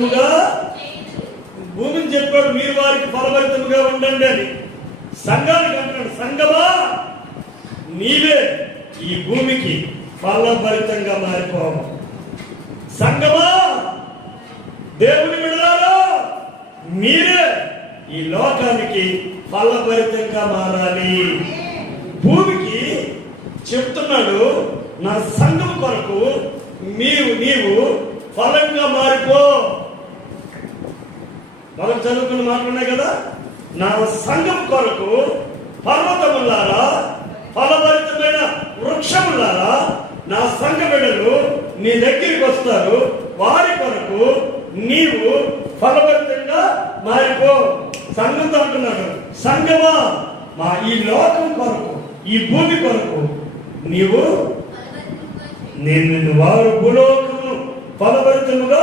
ఫలభరితముగా భూమిని చెప్పాడు, మీరు వారికి ఫలభరితముగా ఉండండి అని. సంఘానికి అంటున్నాడు, సంఘమా నీవే ఈ భూమికి ఫలభరితంగా మారిపోవు. సంఘమా దేవుని విడుదల మీరే ఈ లోకానికి ఫలభరితంగా మారాలి. భూమికి చెప్తున్నాడు, నా సంఘం కొరకు నీవు ఫలంగా మారిపో. మనం చదువుకున్న మాటలున్నాయి కదా, నా సంఘం కొరకు పర్వతములారా, ఫలభరితమైన వృక్షములారా, నా సంఘ బిడ్డలు నీ దగ్గరికి వస్తారు, వారి కొరకు నీవు ఫలభరితంగా మారిపో. సంఘంతో అంటున్నాడు, సంఘమా మా ఈ లోకం కొరకు, ఈ భూమి కొరకు నీవు నేను వారు భూలోకము ఫలభరితముగా